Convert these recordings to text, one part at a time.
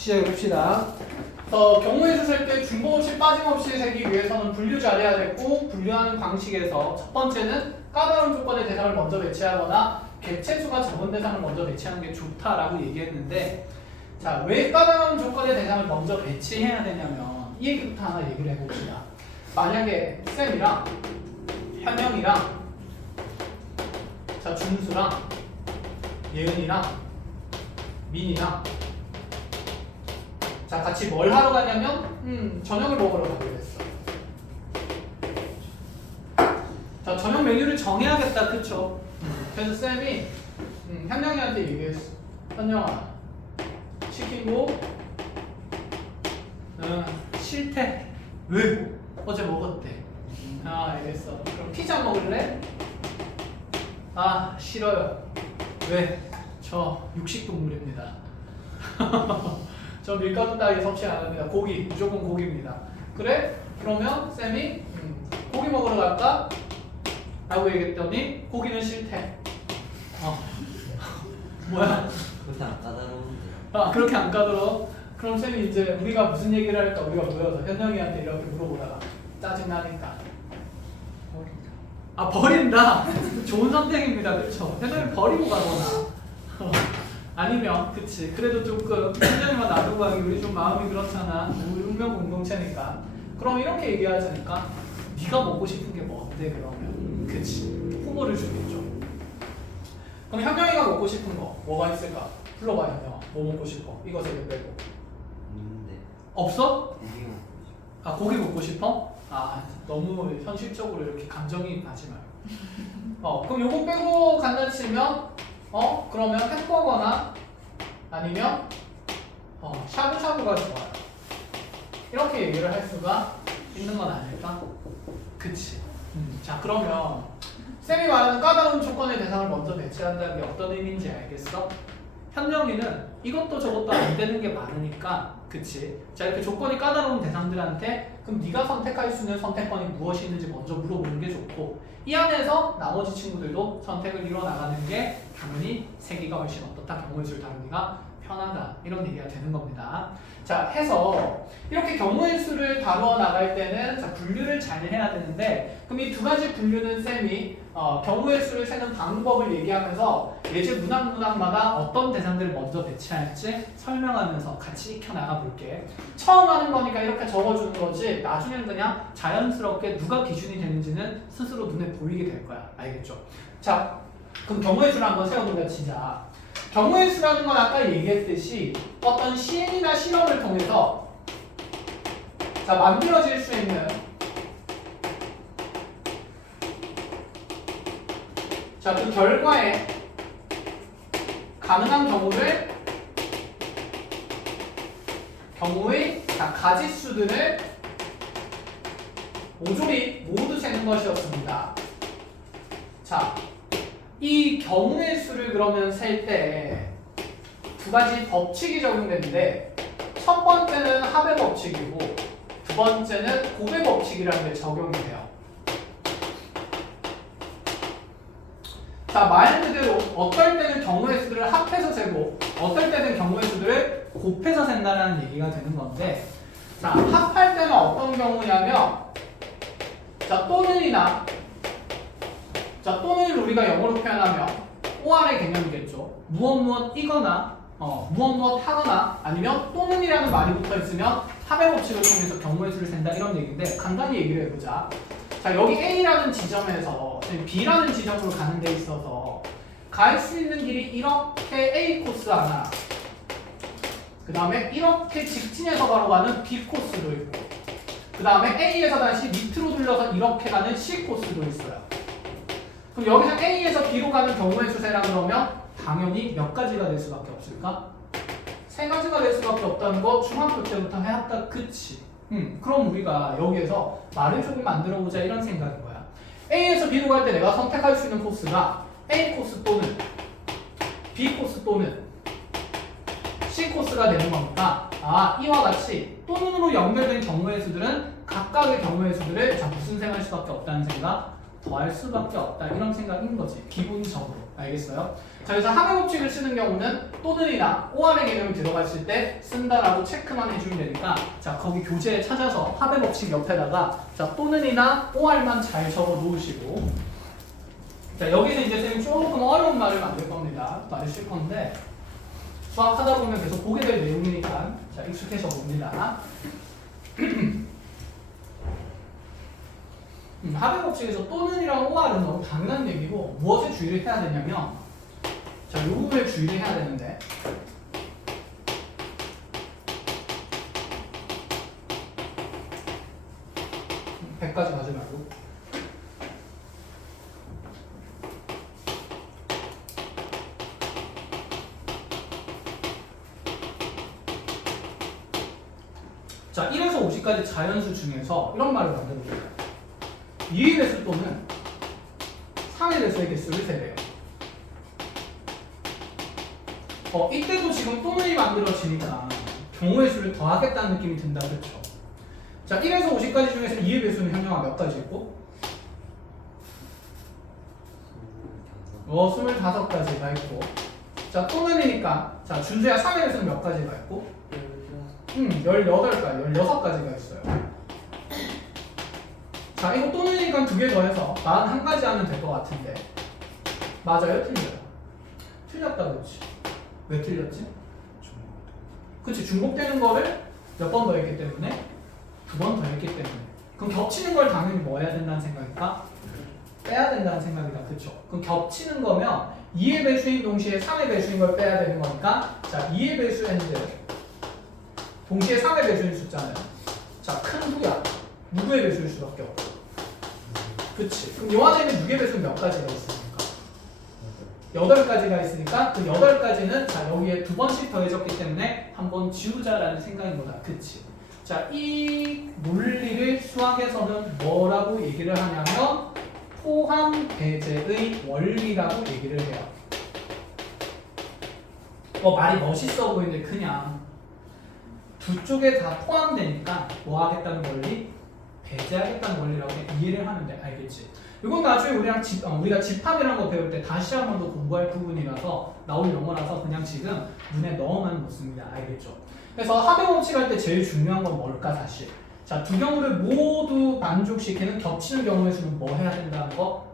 시작해봅시다. 경우의 수 셀 때 중복 없이 빠짐없이 세기 위해서는 분류 잘해야 되고, 분류하는 방식에서 첫 번째는 까다로운 조건의 대상을 먼저 배치하거나 객체수가 적은 대상을 먼저 배치하는 게 좋다라고 얘기했는데, 자, 왜 까다로운 조건의 대상을 먼저 배치해야 되냐면 이 얘기부터 하나 얘기를 해봅시다. 만약에 쌤이랑 현영이랑 자 준수랑 예은이랑 민이랑 자 같이 뭘 하러 가냐면 저녁을 먹으러 가기로 했어. 자 저녁 메뉴를 정해야겠다, 그쵸? 그래서 쌤이 현영이한테 얘기했어. 현영아, 시키고 싫대. 왜? 어제 먹었대. 아 알겠어. 그럼 피자 먹을래? 아 싫어요. 왜? 저 육식동물입니다. 저 밀가루 따위 섭취 안 합니다. 고기, 무조건 고기입니다. 그래? 그러면 쌤이 고기 먹으러 갈까? 라고 얘기했더니 고기는 싫대. 뭐야? 그렇게 안 까다로운데. 아 그렇게 안 까다로워? 그럼 쌤이 이제 우리가 무슨 얘기를 할까? 우리가 모여서 현영이한테 이렇게 물어보다가 짜증나니까 아 버린다. 좋은 선택입니다. 그렇죠? 현영이 버리고 가거나 아니면 그치 그래도 조금 현영이만 놔두고 가기 우리 좀 마음이 그렇잖아. 우리 운명 공동체니까. 그럼 이렇게 얘기하자니까 네가 먹고 싶은 게 뭔데 그러면? 그치 후보를 주겠죠. 그럼 현영이가 먹고 싶은 거 뭐가 있을까? 불러봐 현영아. 뭐 먹고 싶어? 이거 세 개 빼고. 있는데. 없어? 고기 먹고 아 고기 먹고 싶어? 아 너무 현실적으로 이렇게 감정이입하지 말고. 그럼 요거 빼고 간다 치면 그러면 햄버거나 아니면 샤브샤브가 좋아요. 이렇게 얘기를 할 수가 있는 건 아닐까? 그치. 자 그러면 쌤이 말하는 까다로운 조건의 대상을 먼저 배치한다는 게 어떤 의미인지 알겠어? 현영이는 이것도 저것도 안 되는 게 많으니까, 그치? 자 이렇게 조건이 까다로운 대상들한테 그럼 네가 선택할 수 있는 선택권이 무엇이 있는지 먼저 물어보는 게 좋고, 이 안에서 나머지 친구들도 선택을 이뤄나가는 게 당연히 세기가 훨씬 어떻다, 경우의 수를 다루기가 편하다, 이런 얘기가 되는 겁니다. 자 해서 이렇게 경우의 수를 다루어 나갈 때는 자, 분류를 잘 해야 되는데, 그럼 이 두 가지 분류는 쌤이 경우의 수를 세는 방법을 얘기하면서 예제 문항마다 어떤 대상들을 먼저 배치할지 설명하면서 같이 익혀나가 볼게. 처음 하는 거니까 이렇게 적어주는 거지 나중에는 그냥 자연스럽게 누가 기준이 되는지는 스스로 눈에 보이게 될 거야. 알겠죠? 자 그럼 경우의 수를 한번 세워보자 치자. 경우의 수라는 건 아까 얘기했듯이 어떤 시행이나 실험을 통해서 자 만들어질 수 있는 자 그 결과에 가능한 경우의 가지수들을 모조리 모두 세는 것이었습니다. 자, 이 경우의 수를 그러면 셀 때 두 가지 법칙이 적용되는데, 첫 번째는 합의 법칙이고 두 번째는 곱의 법칙이라는 게 적용이 돼요. 자, 말 그대로 어떨 때는 경우의 수들을 합해서 세고 어떨 때는 경우의 수들을 곱해서 센다는 얘기가 되는 건데, 자, 합할 때는 어떤 경우냐면 자, 또는이나 자, 또는 우리가 영어로 표현하면 OR의 개념이겠죠. 무엇이거나 무엇 하거나 아니면 또는이라는 말이 붙어 있으면 합의 법칙을 통해서 경우의 수를 센다, 이런 얘기인데 간단히 얘기를 해보자. 자 여기 A라는 지점에서 B라는 지점으로 가는 데 있어서 갈 수 있는 길이 이렇게 A 코스 하나, 그 다음에 이렇게 직진해서 바로 가는 B 코스도 있고, 그 다음에 A에서 다시 밑으로 돌려서 이렇게 가는 C 코스도 있어요. 그럼 여기서 A에서 B로 가는 경우의 수세라 그러면 당연히 몇 가지가 될 수밖에 없을까? 세 가지가 될 수밖에 없다는 거 중학교 때부터 해왔다, 그치? 그럼 우리가 여기에서 말을 조금 만들어보자, 이런 생각인 거야. A에서 B로 갈 때 내가 선택할 수 있는 코스가 A 코스 또는 B 코스 또는 C 코스가 되는 거니까, 이와 같이 또는으로 연결된 경우의 수들은 각각의 경우의 수들을 무슨 생할 수밖에 없다는 생각? 더할 수밖에 없다 이런 생각인 거지 기본적으로. 알겠어요? 자, 그래서 합의 법칙을 쓰는 경우는 또는이나 OR의 개념이 들어갔을 때 쓴다라고 체크만 해주면 되니까 자, 거기 교재에 찾아서 합의 법칙 옆에다가 자, 또는이나 OR만 잘 적어 놓으시고 자, 여기서 이제 선생님 조금 어려운 말을 만들 겁니다. 말을 건데 수학하다 보면 계속 보게 될 내용이니까 자, 익숙해져 봅니다. 합의 법칙에서 또는이랑 OR은 너무 당연한 얘기고 무엇에 주의를 해야 되냐면 자, 이 부분에 주의를 해야 되는데 100까지 가지 말고 자, 1에서 50까지 자연수 중에서 이런 말을 만들어볼게요. 2의 배수 또는 3의 배수의 개수를 세래요. 이때도 지금 또는이 만들어지니까 경우의 수를 더하겠다는 느낌이 든다, 그렇죠? 자, 1에서 50까지 중에서 2의 배수는 현정아 몇 가지 있고? 25가지가 있고 자, 또는이니까 자, 준수야 3의 배수는 몇 가지가 있고? 16가지가 있어요. 자, 이거 또는이니까 2개 더해서 41가지 하면 될 것 같은데 맞아요? 틀려요? 틀렸다 그렇지. 왜 틀렸지? 그치, 중복되는 거를 몇 번 더 했기 때문에 2번 더 했기 때문에 그럼 겹치는 걸 당연히 뭐 해야 된다는 생각일까? 빼야 된다는 생각이다. 그쵸? 그럼 겹치는 거면 2의 배수인 동시에 3의 배수인 걸 빼야 되는 거니까 자, 2의 배수 n들 동시에 3의 배수인 숫자는 자, 큰 수야. 누구의 배수일 수밖에 없고 그치? 그럼 요 안에는 6의 배수는 몇 가지가 있습니까? 8가지가 있으니까 그 8가지는 자, 여기에 2번씩 더해졌기 때문에 한번 지우자라는 생각인 거다. 그치? 자, 이 논리를 수학에서는 뭐라고 얘기를 하냐면 포함 배제의 원리라고 얘기를 해요. 말이 멋있어 보이는데 그냥 두 쪽에 다 포함되니까 뭐 하겠다는 원리? 배제하겠다는 원리라고 이해를 하면 돼. 알겠지? 이건 나중에 우리가 집합이라는 거 배울 때 다시 한 번 더 공부할 부분이라서 나올 영어라서 그냥 지금 눈에 넣어만 놓습니다. 알겠죠? 그래서 합의 법칙 할 때 제일 중요한 건 뭘까 사실? 자, 두 경우를 모두 만족시키는 겹치는 경우의 수는 뭐 해야 된다는 거?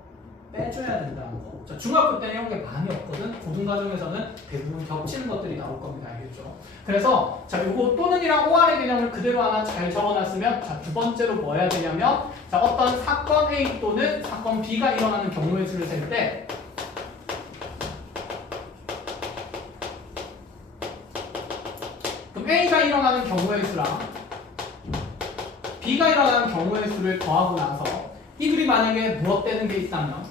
빼줘야 된다는 거. 자, 중학교 때는 이런 게 많이 없거든. 고등과정에서는 대부분 겹치는 것들이 나올 겁니다. 알겠죠? 그래서 자, 요거 또는이랑 OR의 개념을 그대로 하나 잘 적어놨으면 자, 두 번째로 뭐 해야 되냐면 자, 어떤 사건 A 또는 사건 B가 일어나는 경우의 수를 셀 때 그럼 A가 일어나는 경우의 수랑 B가 일어나는 경우의 수를 더하고 나서 이들이 만약에 무엇되는 게 있다면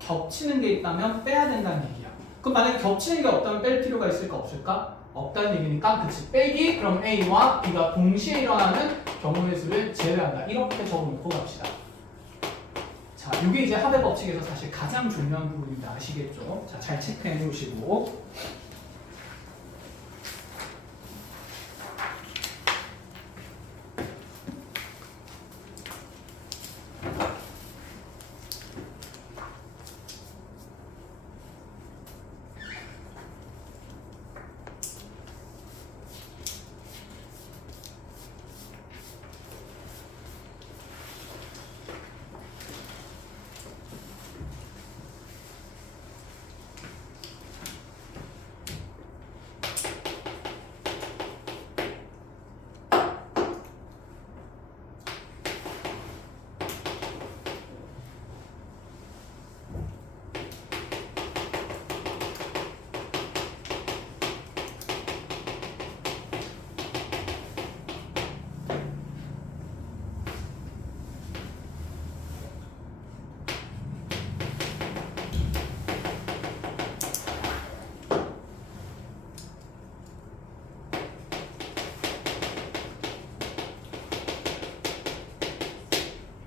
겹치는 게 있다면 빼야 된다는 얘기야. 그럼 만약에 겹치는 게 없다면 뺄 필요가 있을까 없을까? 없다는 얘기니까 그치, 빼기 그럼 A와 B가 동시에 일어나는 경우의 수를 제외한다. 이렇게 적어놓고 갑시다. 자, 이게 이제 합의 법칙에서 사실 가장 중요한 부분입니다. 아시겠죠? 자, 잘 체크해 놓으시고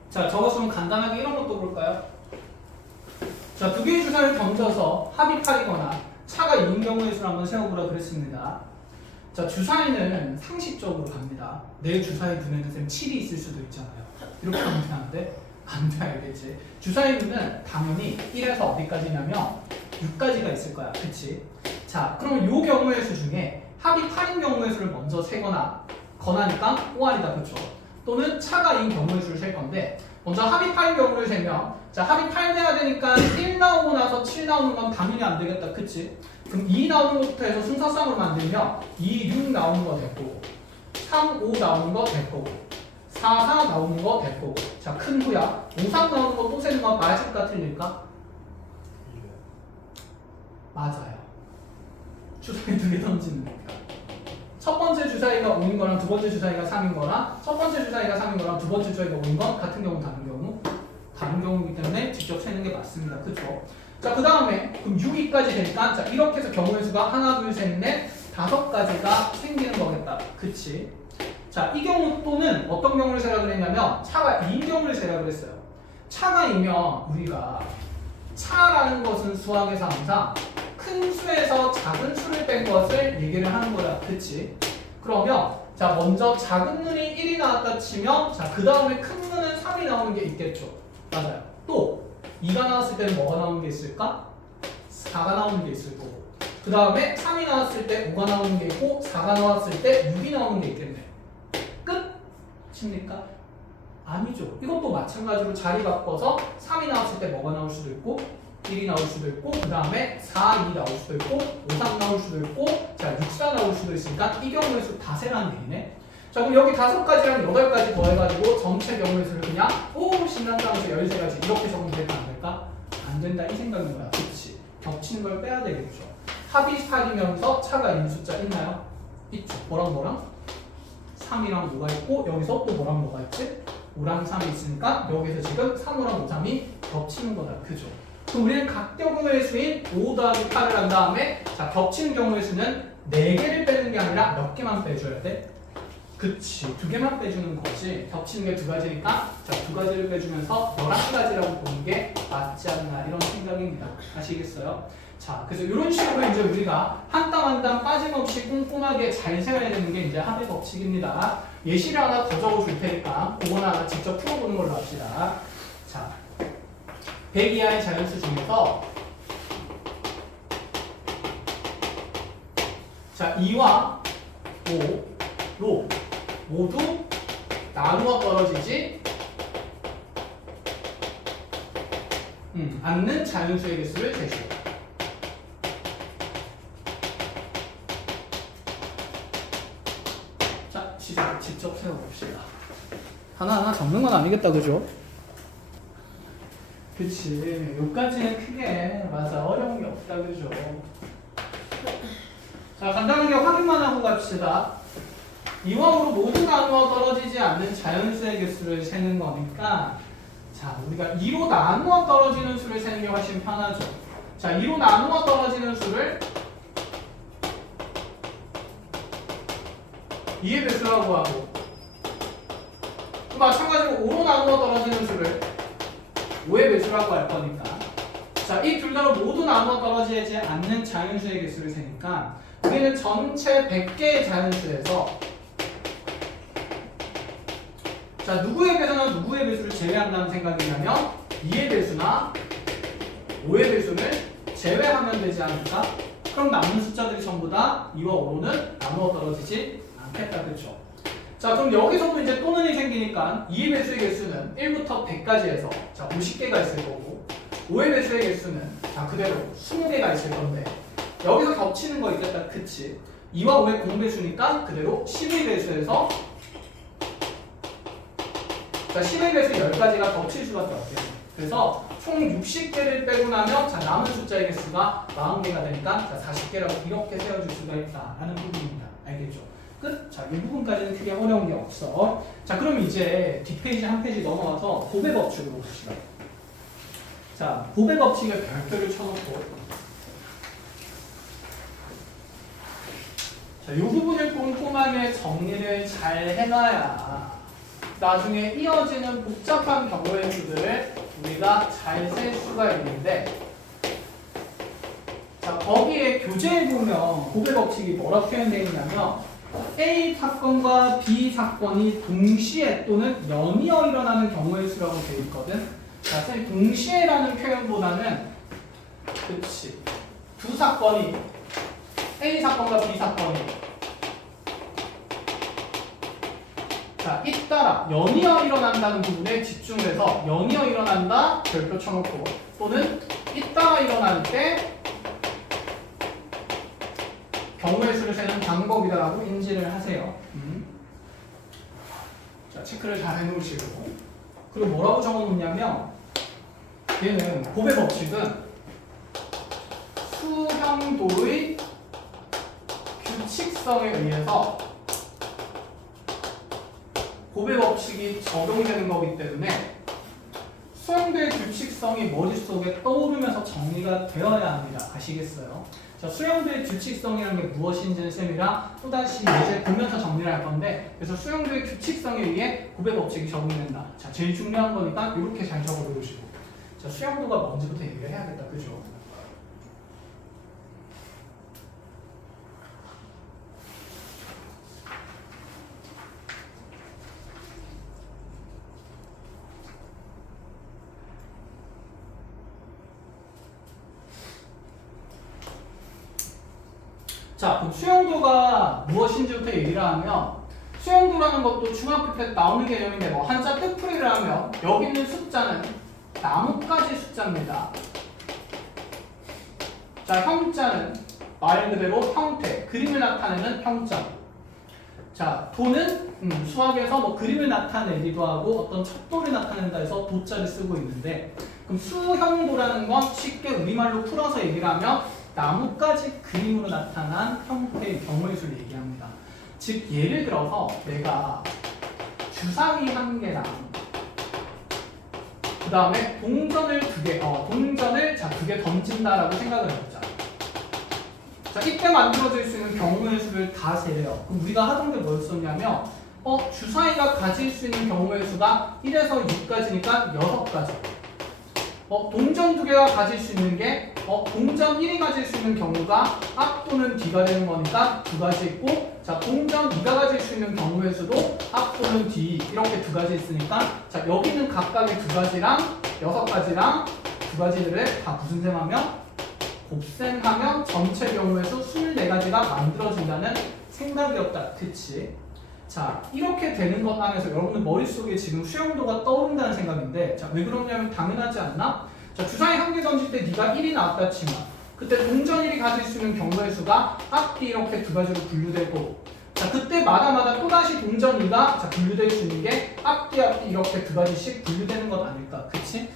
자, 적었으면 간단하게 이런 것도 볼까요? 자, 두 개의 주사를 던져서 합입하거나 차가 2인 경우의 수를 한번 세워보라 그랬습니다. 자, 주사위는 상식적으로 갑니다. 내 주사위 눈에는 쌤 7이 있을 수도 있잖아요. 이렇게 하면 되는데 안 돼, 알겠지? 주사위는 당연히 1에서 어디까지냐면 6까지가 있을 거야. 그치? 자, 그러면 요 경우의 수 중에 합이 8인 경우의 수를 먼저 세거나 거나니까 OR이다. 그쵸? 또는 차가 인 경우의 수를 셀 건데 먼저 합이 8인 경우를 세면 자, 합이 8 돼야 되니까 1 나오고 나서 7 나오는 건 당연히 안 되겠다. 그치? 그럼 2 나오는 것부터 해서 순서상으로 만들면 2, 6 나오는 거 됐고 3, 5 나오는 거 됐고 4, 4 나오는 거 됐고 자, 큰 후야 5, 3 나오는 거 또 세는 건 맞을까 틀릴까? 맞아요. 주사위 2개 던지는 거니까 첫 번째 주사위가 5인 거랑 두 번째 주사위가 3인 거랑 첫 번째 주사위가 3인 거랑 두 번째 주사위가 5인 건 같은 경우 다른 경우이기 때문에 직접 세는 게 맞습니다. 그쵸? 자, 그 다음에 그럼 6위까지 되니까 자, 이렇게 해서 경우의 수가 하나, 둘, 셋, 넷, 5가지가 생기는 거겠다. 그치? 자, 이 경우 또는 어떤 경우를 세라 그랬냐면 차가 2인 경우를 세라 그랬어요. 차가 2면 우리가 차라는 것은 수학에서 항상 큰 수에서 작은 수를 뺀 것을 얘기를 하는 거야. 그치? 그러면 자, 먼저 작은 눈이 1이 나왔다 치면 자, 그 다음에 큰 눈은 3이 나오는 게 있겠죠. 맞아요. 또 2가 나왔을 때는 뭐가 나오는 게 있을까? 4가 나오는 게 있을 거고 그 다음에 3이 나왔을 때 5가 나오는 게 있고 4가 나왔을 때 6이 나오는 게 있겠네. 끝입니까? 아니죠. 이것도 마찬가지로 자리 바꿔서 3이 나왔을 때 뭐가 나올 수도 있고 1이 나올 수도 있고 그 다음에 4, 2 나올 수도 있고 5, 3 나올 수도 있고 자 6, 4 나올 수도 있으니까 이 경우의 수 다 세라는 얘기네. 자, 그럼 여기 5가지랑 8가지 더해가지고 전체 경우의 수를 그냥 오 신난다 하면서 13가지 이렇게 적으면 될까 안 될까? 안 된다 이 생각인 거야. 그치? 겹치는 걸 빼야 되겠죠. 합이 4이면서 차가 있는 숫자 있나요? 있죠. 뭐랑 3이랑 5가 있고 여기서 또 뭐랑 있지? 5랑 3이 있으니까 여기서 지금 3, 5랑 5, 3이 겹치는 거다. 그죠? 그럼 우리는 각 경우의 수인 5 더하기 8을 한 다음에 자, 겹치는 경우의 수는 4개를 빼는 게 아니라 몇 개만 빼줘야 돼? 그치, 2개만 빼주는 거지. 겹치는 게 2가지니까 자, 2가지를 빼주면서 11가지라고 보는 게 맞지 않나 이런 생각입니다. 아시겠어요? 자, 그래서 이런 식으로 이제 우리가 한 땀 한 땀 빠짐없이 꼼꼼하게 잘 세워야 되는 게 이제 합의 법칙입니다. 예시를 하나 더 적어줄 테니까 그거나 하나 직접 풀어보는 걸로 합시다. 자, 100 이하의 자연수 중에서 자, 2와 5로 모두 나누어 떨어지지 않는 자연수의 개수를 제시해. 자, 직접 세워봅시다. 하나하나 적는 건 아니겠다, 그죠? 그치, 여기까지는 크게 맞아 어려운 게 없다, 그죠? 자, 간단하게 확인만 하고 갑시다. 2와 5로 모두 나누어 떨어지지 않는 자연수의 개수를 세는 거니까 자, 우리가 2로 나누어 떨어지는 수를 세는 게 훨씬 편하죠. 자, 2로 나누어 떨어지는 수를 2의 배수라고 하고 또 마찬가지로 5로 나누어 떨어지는 수를 5의 배수라고 할 거니까 자, 이 둘 다로 모두 나누어 떨어지지 않는 자연수의 개수를 세니까 우리는 전체 100개의 자연수에서 자, 누구의 배수나 누구의 배수를 제외한다는 생각이냐면 2의 배수나 5의 배수를 제외하면 되지 않을까? 그럼 남는 숫자들이 전부 다 2와 5로는 나누어 떨어지지 않겠다. 그렇죠? 자, 그럼 여기서도 이제 또 는이 생기니까 2의 배수의 개수는 1부터 100까지 해서 자, 50개가 있을 거고 5의 배수의 개수는 자, 그대로 20개가 있을 건데 여기서 겹치는 거 있겠다. 그치? 2와 5의 공배수니까 그대로 10의 배수에서 자, 10의 배수 10가지가 겹칠 수밖에 없겠네. 그래서 총 60개를 빼고 나면 자, 남은 숫자의 개수가 40개가 되니까 자, 40개라고 이렇게 세워줄 수가 있다라는 부분입니다. 알겠죠? 끝? 자, 이 부분까지는 크게 어려운 게 없어. 자, 그럼 이제 뒷페이지 한 페이지 넘어가서 곱의 법칙으로 봅시다. 자, 곱의 법칙에 별표를 쳐놓고 자, 이 부분을 꼼꼼하게 정리를 잘 해놔야 나중에 이어지는 복잡한 경우의 수들을 우리가 잘 셀 수가 있는데 자, 거기에 교재에 보면 곱의 법칙이 뭐라고 표현되어 있냐면 A 사건과 B 사건이 동시에 또는 연이어 일어나는 경우의 수라고 되어 있거든. 자, 선생님 동시에라는 표현보다는 그렇지. 두 사건이 A 사건과 B 사건이 자, 잇따라 연이어 일어난다는 부분에 집중해서 연이어 일어난다 별표 쳐놓고 또는 잇따라 일어날 때 경우의 수를 세는 방법이다라고 인지를 하세요. 자, 체크를 잘 해놓으시고 그리고 뭐라고 적어놓냐면 얘는 곱의 법칙은 수형도의 규칙성에 의해서 곱의 법칙이 적용되는 거기 때문에 수형도의 규칙성이 머릿속에 떠오르면서 정리가 되어야 합니다. 아시겠어요? 자, 수형도의 규칙성이라는 게 무엇인지는 쌤이랑 또다시 이제 보면서 정리를 할 건데 그래서 수형도의 규칙성에 의해 곱의 법칙이 적용된다. 자, 제일 중요한 거니까 이렇게 잘 적어놓으시고 자, 수형도가 뭔지부터 얘기를 해야겠다. 그죠? 자, 그럼 수용도가 무엇인지부터 얘기를 하면 수용도라는 것도 중학교 때 나오는 개념인데 뭐 한자 뜻풀이를 하면 여기 있는 숫자는 나뭇가지 숫자입니다. 자, 형자는 말 그대로 형태, 그림을 나타내는 형자. 자, 도는 수학에서 뭐 그림을 나타내기도 하고 어떤 척도를 나타낸다 해서 도자를 쓰고 있는데 그럼 수형도라는 건 쉽게 우리말로 풀어서 얘기를 하면 나뭇가지 그림으로 나타난 형태의 경우의 수를 얘기합니다. 즉 예를 들어서 내가 주사위 한 개랑 그 다음에 동전을 두 개 던진다라고 생각을 해보자. 자, 이때 만들어질 수 있는 경우의 수를 다 세래요. 그럼 우리가 하던 게 뭐였었냐면 주사위가 가질 수 있는 경우의 수가 1에서 6까지니까 6가지. 동전 두 개가 가질 수 있는 게 동전 1이 가질 수 있는 경우가 앞 또는 뒤가 되는 거니까 두 가지 있고 자, 동전 2가 가질 수 있는 경우의 수도 앞 또는 뒤 이렇게 두 가지 있으니까 자, 여기는 각각의 두 가지랑 6가지랑 두 가지들을 다 무슨 셈하면 곱셈하면 전체 경우의 수 24가지가 만들어진다는 생각이었다. 그치? 자, 이렇게 되는 것 안에서 여러분들 머릿속에 지금 수용도가 떠오른다는 생각인데 자, 왜 그러냐면 당연하지 않나? 자, 주사위 한 개 던질 때 네가 1이 나왔다 치면 그때 동전 1이 가질 수 있는 경우의 수가 앞뒤 이렇게 두 가지로 분류되고 자, 그때마다 또다시 동전 2가 자, 분류될 수 있는 게 앞뒤 이렇게 두 가지씩 분류되는 것 아닐까? 그치?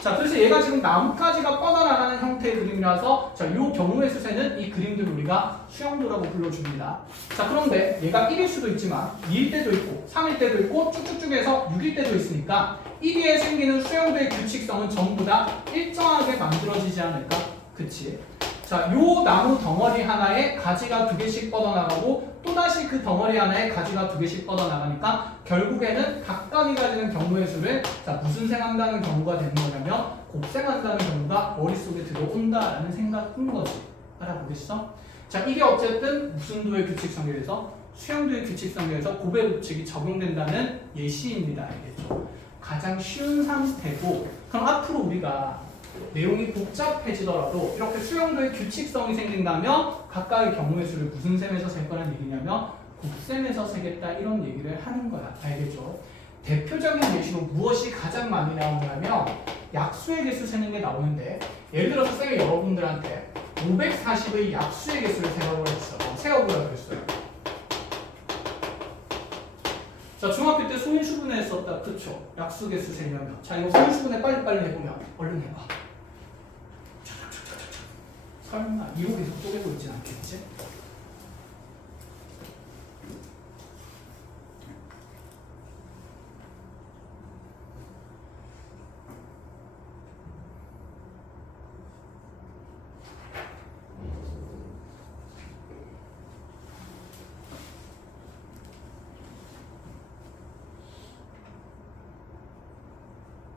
자, 그래서 얘가 지금 나뭇가지가 뻗어나가는 형태의 그림이라서 자, 이 경우의 수세는 이 그림들을 우리가 수형도라고 불러줍니다. 자, 그런데 얘가 1일 수도 있지만 2일 때도 있고 3일 때도 있고 쭉쭉쭉 해서 6일 때도 있으니까 1위에 생기는 수형도의 규칙성은 전부 다 일정하게 만들어지지 않을까? 그치? 자, 요 나무 덩어리 하나에 가지가 2개씩 뻗어나가고 또다시 그 덩어리 하나에 가지가 2개씩 뻗어나가니까 결국에는 각각이 가지는 경우의 수를 자, 무슨 생한다는 경우가 되는 거냐면 곱셈한다는 경우가 머릿속에 들어온다라는 생각인 거지. 알아보겠어? 자, 이게 어쨌든 무슨 도의 규칙성에 대해서 수형도의 규칙성에 대해서 곱의 법칙이 적용된다는 예시입니다. 알겠죠? 가장 쉬운 상태고 그럼 앞으로 우리가 내용이 복잡해지더라도 이렇게 수용도의 규칙성이 생긴다면 각각의 경우의 수를 무슨 셈에서 셀 거란 얘기냐면 곱셈에서 세겠다 이런 얘기를 하는 거야. 알겠죠? 대표적인 예시로 무엇이 가장 많이 나오냐면 약수의 개수 세는 게 나오는데 예를 들어서 쌤이 여러분들한테 540의 약수의 개수를 세어보라 그랬어요. 자, 중학교 때 소인수분해 했었다. 그쵸? 약수 개수 세려면 자, 이거 소인수분해 빨리빨리 해보면 얼른 해봐. 설마 이거 계속 쪼개고 있진 않겠지?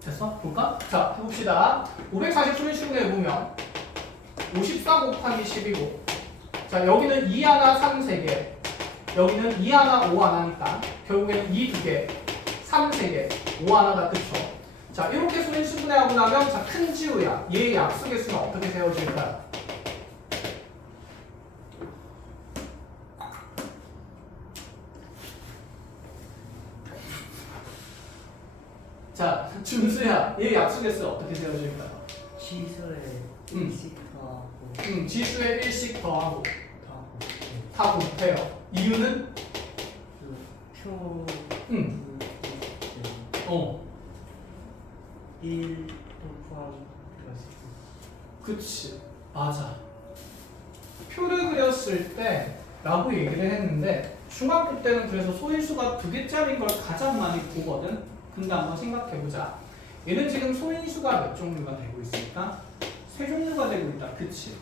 됐어? 볼까? 자, 해봅시다. 540 소인수분해 해보면 54 곱하기 10이고 자, 여기는 2 하나 3 3개 여기는 2 하나, 5 하나니까 결국에는 2 2개, 3 3개, 5 하나가 그쵸? 자, 이렇게 소인수분해하고 나면 자, 큰 지우야. 얘의 약수개수는 어떻게 세워질까요? 자, 준수야. 얘의 약수개수 어떻게 세워질까요? 취소에 음. 일식 더하고 지수에 1씩 더하고 더하고 다 곱해요. 이유는? 그표 어. 1도 포함 그치. 맞아. 표를 그렸을 때 라고 얘기를 했는데 중학교 때는 그래서 소인수가 2개짜리인 걸 가장 많이 보거든. 근데 한번 생각해보자. 얘는 지금 소인수가 몇 종류가 되고 있을까? 3종류가 되고 있다. 그치?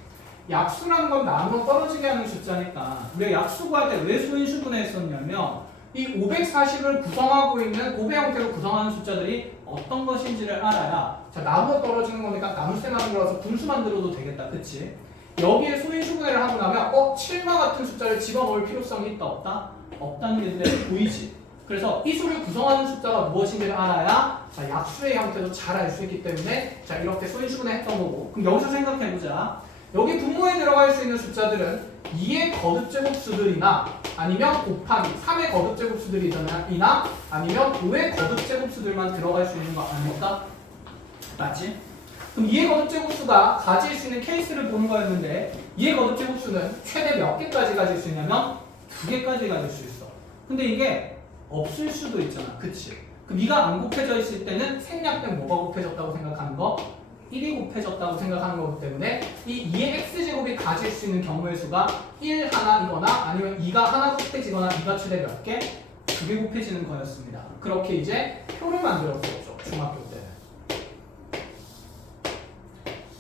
약수라는 건 나누어 떨어지게 하는 숫자니까 우리가 약수 구할 때 왜 소인수분해 했었냐면 이 540을 구성하고 있는 곱의 형태로 구성하는 숫자들이 어떤 것인지를 알아야 자 나누어 떨어지는 거니까 나눗셈 하는 거라서 분수 만들어도 되겠다. 그치? 여기에 소인수분해를 하고 나면 7과 같은 숫자를 집어넣을 필요성이 있다 없다? 없다는 게 눈에 보이지? 그래서 이 수를 구성하는 숫자가 무엇인지를 알아야 자 약수의 형태도 잘 알 수 있기 때문에 자 이렇게 소인수분해 했던 거고 그럼 여기서 생각해보자. 여기 분모에 들어갈 수 있는 숫자들은 2의 거듭제곱수들이나 아니면 곱하기 3의 거듭제곱수들이나 아니면 5의 거듭제곱수들만 들어갈 수 있는 거 아닐까? 맞지? 그럼 2의 거듭제곱수가 가질 수 있는 케이스를 보는 거였는데 2의 거듭제곱수는 최대 몇 개까지 가질 수 있냐면 2개까지 가질 수 있어. 근데 이게 없을 수도 있잖아. 그치? 그럼 2가 안 곱해져 있을 때는 생략된 뭐가 곱해졌다고 생각하는 거? 1이 곱해졌다고 생각하는 거기 때문에 이 2의 x제곱이 가질 수 있는 경우의 수가 1 하나이거나 아니면 2가 하나 곱해지거나 2가 최대 몇 개? 2개 곱해지는 거였습니다. 그렇게 이제 표를 만들었었죠. 중학교 때.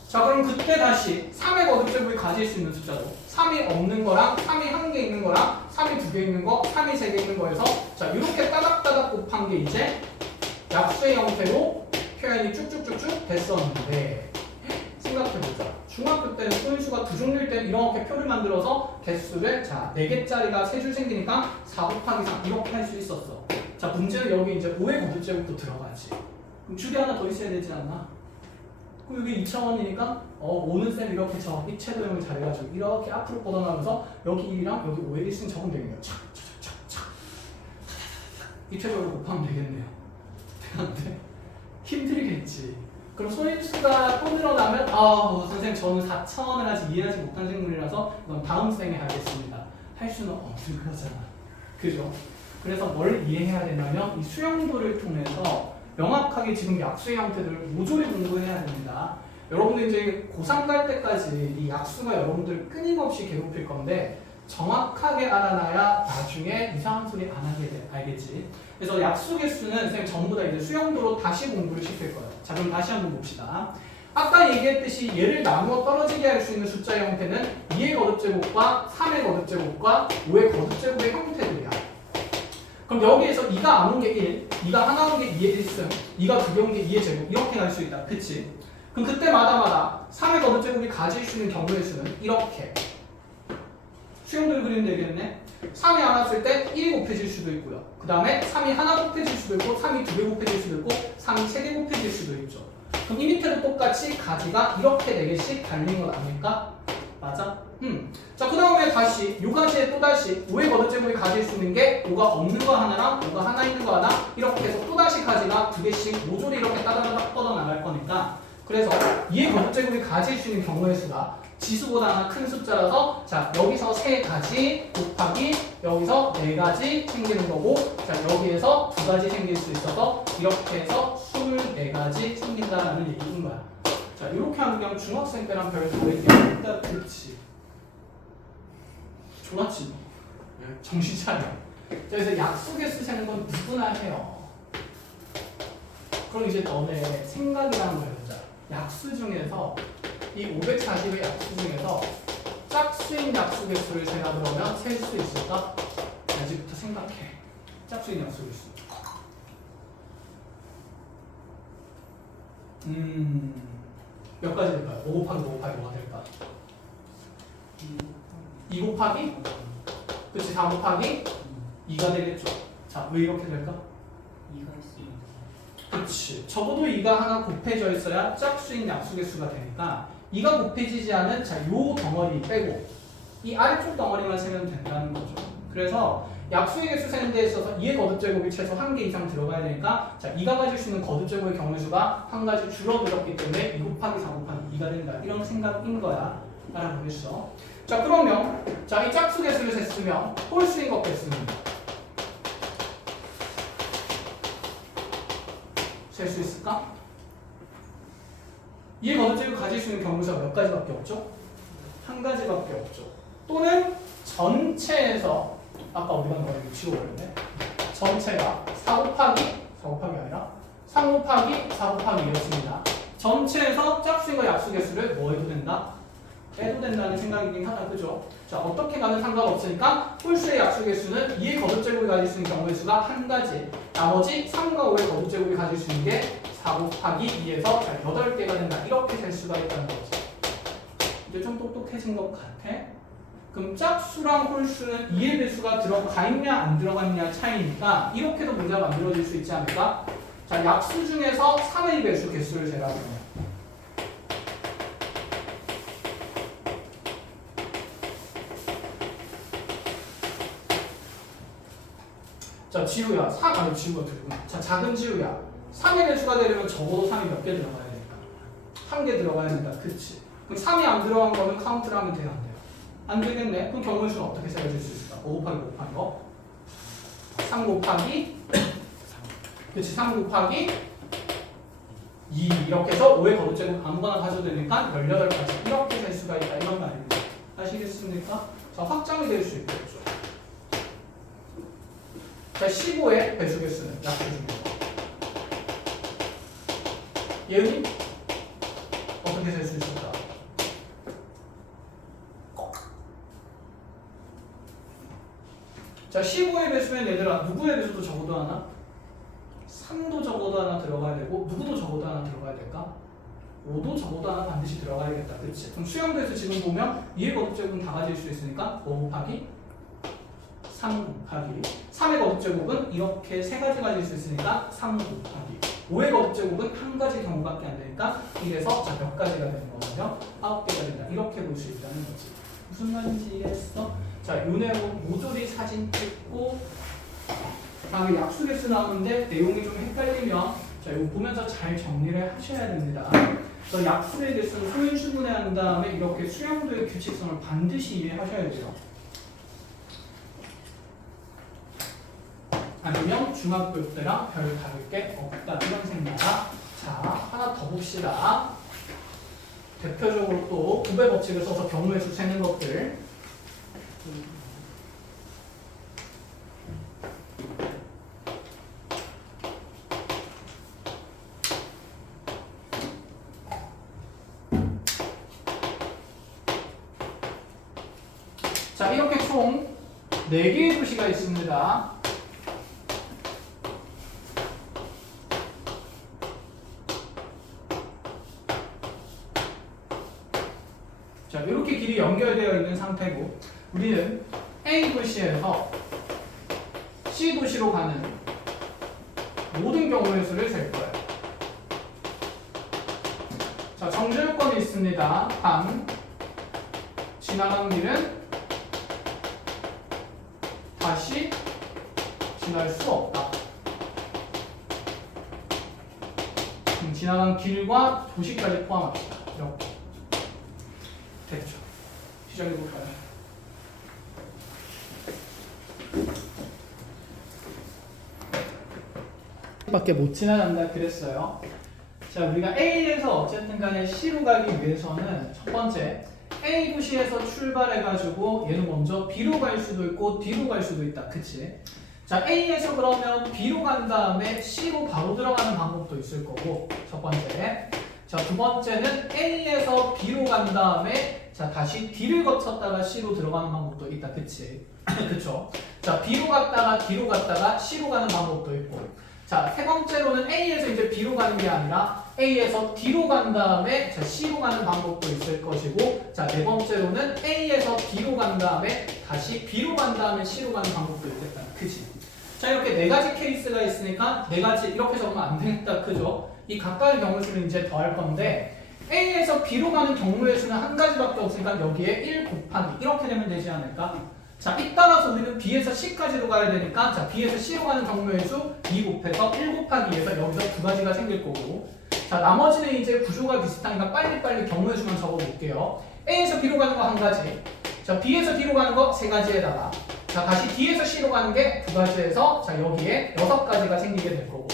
자 그럼 그때 다시 3의 거듭제곱이 가질 수 있는 숫자도 3이 없는 거랑 3이 1개 있는 거랑 3이 2개 있는 거, 3이 3개 있는 거에서 자 이렇게 따닥따닥 곱한 게 이제 약수의 형태로 표현이 쭉쭉쭉쭉 됐었는데 생각해보자. 중학교 때는 소인수가 2종류일 때는 이렇게 표를 만들어서 개수를 자 4개짜리가 3줄 생기니까 4 곱하기 3 이렇게 할 수 있었어. 자 문제는 여기 이제 5의 거듭제곱도 들어가지. 그럼 줄이 하나 더 있어야 되지 않나? 그럼 여기 2차원이니까 5는 쌤 이렇게 입체도형을 잘해가지고 이렇게 앞으로 뻗어나가면서 여기 1이랑 여기 5의 1승 적으면 되겠네요. 착착착착 입체적으로 곱하면 되겠네요. 되는데 힘들겠지. 그럼 소인수가 또 늘어나면 선생님 저는 4차원을 아직 이해하지 못한 생물이라서 이건 다음 쌤에 하겠습니다. 할 수는 없는 거잖아. 그죠? 그래서 뭘 이해해야 되냐면 이 수용도를 통해서 명확하게 지금 약수의 형태들을 모조리 공부해야 됩니다. 여러분들 이제 고3 갈 때까지 이 약수가 여러분들 끊임없이 괴롭힐 건데 정확하게 알아놔야 나중에 이상한 소리 안 하게 돼. 알겠지? 그래서 약수 개수는 선생님 전부 다 이제 수용도로 다시 공부를 시킬 거예요. 자 그럼 다시 한번 봅시다. 아까 얘기했듯이 얘를 나누어 떨어지게 할 수 있는 숫자의 형태는 2의 거듭제곱과 3의 거듭제곱과 5의 거듭제곱의 형태들이야. 그럼 여기에서 2가 안 온 게 1, 2가 하나 온 게 2의 1승, 2가 2개 온 게 2의 제곱 이렇게 갈 수 있다. 그치? 그럼 그때마다마다 3의 거듭제곱이 가질 수 있는 경우의 수는 이렇게 수용도를 그리면 되겠네. 3이 안 왔을 때 1이 곱해질 수도 있고요. 그 다음에 3이 하나 곱해질 수도 있고 3이 2개 곱해질 수도 있고 3이 3개 곱해질 수도 있죠. 그럼 이 밑에도 똑같이 가지가 이렇게 4개씩 달린 것 아닐까? 맞아? 자, 그 다음에 다시 요 가지에 또다시 5의 거듭제곱이 가질 수 있는 게 5가 없는 거 하나랑 5가 하나 있는 거 하나 이렇게 해서 또다시 가지가 2개씩 모조리 이렇게 따다다닥 뻗어나갈 거니까 그래서 2의 거듭제곱이 가질 수 있는 경우의 수가 지수보다 하나 큰 숫자라서 자 여기서 3가지 곱하기 여기서 4가지 생기는 거고 자 여기에서 2가지 생길 수 있어서 이렇게 해서 24가지 생긴다라는 얘기인 거야. 자 이렇게 하면 그냥 중학생 때랑 별 다르게 없다. 그렇지. 좋았지. 정신 차려. 자, 그래서 약속에 쓰시는 건 누구나 해요. 그럼 이제 너네 생각이라는 걸 해보자. 약수 중에서 이 540의 약수 중에서 짝수인 약수 개수를 제가 그러면 셀 수 있을까? 아직부터 생각해. 짝수인 약수 개수. 몇 가지 될까요? 5 곱하기 5 곱하기 뭐가 될까? 2 곱하기 그치 4 곱하기 2가 되겠죠. 자, 왜 이렇게 될까? 2가 있습니다. 그치. 적어도 2가 하나 곱해져 있어야 짝수인 약수의 수가 되니까 2가 곱해지지 않은 자, 요 덩어리 빼고 이 아래쪽 덩어리만 세면 된다는 거죠. 그래서 약수의 개수 세는 데 있어서 2의 거듭제곱이 최소 1개 이상 들어가야 되니까 자, 2가 가질 수 있는 거듭제곱의 경우의 수가 한 가지 줄어들었기 때문에 2 곱하기 4 곱하기 2가 된다. 이런 생각인 거야. 알아보겠어. 자, 그러면 자, 이 짝수 개수를 셌으면 홀수인 것 겠습니다. 셀 수 있을까? 2의 거듭제곱을 가질 수 있는 경우수가 몇 가지밖에 없죠? 한 가지밖에 없죠. 또는 전체에서 아까 우리가 거의 치워버렸네. 전체가 4 곱하기 아니라 3 곱하기 4 곱하기 2였습니다. 전체에서 짝수인과 약수 개수를 뭐 해도 된다? 빼도 된다는 생각이긴 하다. 그죠? 자, 어떻게 가는 상관없으니까 홀수의 약수 개수는 2의 거듭제곱이 가질 수 있는 경우의 수가 한 가지, 나머지 3과 5의 거듭제곱이 가질 수 있는 게 4 곱하기 2에서 자, 8개가 된다. 이렇게 될 수가 있다는 거지. 이제 좀 똑똑해진 것 같아. 그럼 짝수랑 홀수는 2의 배수가 들어가 있냐 안 들어가 있냐 차이니까 이렇게도 문제가 만들어질 수 있지 않을까? 자, 약수 중에서 3의 배수 개수를 재라 그러면 자, 지우야. 지우가 들구나. 자, 작은 지우야. 3의 배수가 되려면 적어도 3이 몇 개 들어가야 될까? 1개 들어가야 된다. 그치? 그럼 3이 안 들어간 거는 카운트를 하면 돼요, 안 돼요? 안 되겠네. 그럼 경우의 수는 어떻게 세워질 수 있을까? 5 곱하기 5 곱하기 거. 3 곱하기 그치? 3 곱하기 2 이렇게 해서 5의 거듭제곱 아무거나 가져도 되니까 18가지 이렇게 될 수가 있다. 이런 말입니다. 아시겠습니까? 자, 확장이 될 수 있겠죠. 자, 15의 배수 개수는 약수 중에서 예은이 어떻게 셀 수 있을까? 자, 15의 배수면 얘들아 누구의 배수도 적어도 하나? 3도 적어도 하나 들어가야 되고 누구도 적어도 하나 들어가야 될까? 5도 적어도 하나 반드시 들어가야겠다. 그치? 그럼 수영도에서 지금 보면 2의 거듭제곱은 다 가질 수 있으니까 5 곱하기 3 곱하기 3의 거듭제곱은 이렇게 세 가지 가질 수 있으니까 3 곱하기 5의 거듭제곱은 한 가지 경우밖에 안 되니까 이래서 자, 몇 가지가 되는 거거든요? 9개가 된다. 이렇게 볼 수 있다는 거지. 무슨 말인지 이해했어? 자, 요네로 모조리 사진 찍고 다음에 약수 개수 나오는데 내용이 좀 헷갈리면 자, 이거 보면서 잘 정리를 하셔야 됩니다. 그래서 약수의 개수는 소인수분해한 다음에 이렇게 수영도의 규칙성을 반드시 이해하셔야 돼요. 아니면 중학교 때랑 별 다를 게 없다. 이런 생각. 자, 하나 더 봅시다. 대표적으로 또 구배 법칙을 써서 경우의 수 세는 것들. 자, 이렇게 총 4개의 도시가 있습니다. 자, 이렇게 길이 연결되어 있는 상태고 우리는 A 도시에서 C 도시로 가는 모든 경우의 수를 셀 거예요. 자, 정지 요건이 있습니다. 단, 지나간 길은 다시 지날 수 없다. 지나간 길과 도시까지 포함합니다. 이렇게. 됐죠. 시작해볼까요? 밖에 못 지나간다 그랬어요. 자, 우리가 A에서 어쨌든 간에 C로 가기 위해서는 첫 번째 A 도시에서 출발해가지고 얘는 먼저 B로 갈 수도 있고 D로 갈 수도 있다. 그치? 자, A에서 그러면 B로 간 다음에 C로 바로 들어가는 방법도 있을 거고 첫 번째. 자, 두 번째는 A에서 B로 간 다음에 자, 다시 D를 거쳤다가 C로 들어가는 방법도 있다. 그치? 그쵸? 자, B로 갔다가 D로 갔다가 C로 가는 방법도 있고 자, 세 번째로는 A에서 이제 B로 가는 게 아니라 A에서 D로 간 다음에 자, C로 가는 방법도 있을 것이고 자, 네 번째로는 A에서 B로 간 다음에 다시 B로 간 다음에 C로 가는 방법도 있겠다. 그지? 자, 이렇게 네 가지 케이스가 있으니까 네 가지 이렇게 적으면 안 되겠다. 그죠? 이 각각의 경우 수를 이제 더할 건데 A에서 B로 가는 경우의 수는 한 가지밖에 없으니까 여기에 1 곱하기 이렇게 되면 되지 않을까? 자, 이따가서 우리는 B에서 C까지로 가야 되니까 자, B에서 C로 가는 경우의 수 2 곱해서 1 곱하기 2에서 여기서 두 가지가 생길 거고 자, 나머지는 이제 구조가 비슷하니까 빨리빨리 경우의 수만 적어볼게요. A에서 B로 가는 거 한 가지 자, B에서 D로 가는 거 세 가지에다가 자, 다시 D에서 C로 가는 게 두 가지에서 자, 여기에 6가지가 생기게 될 거고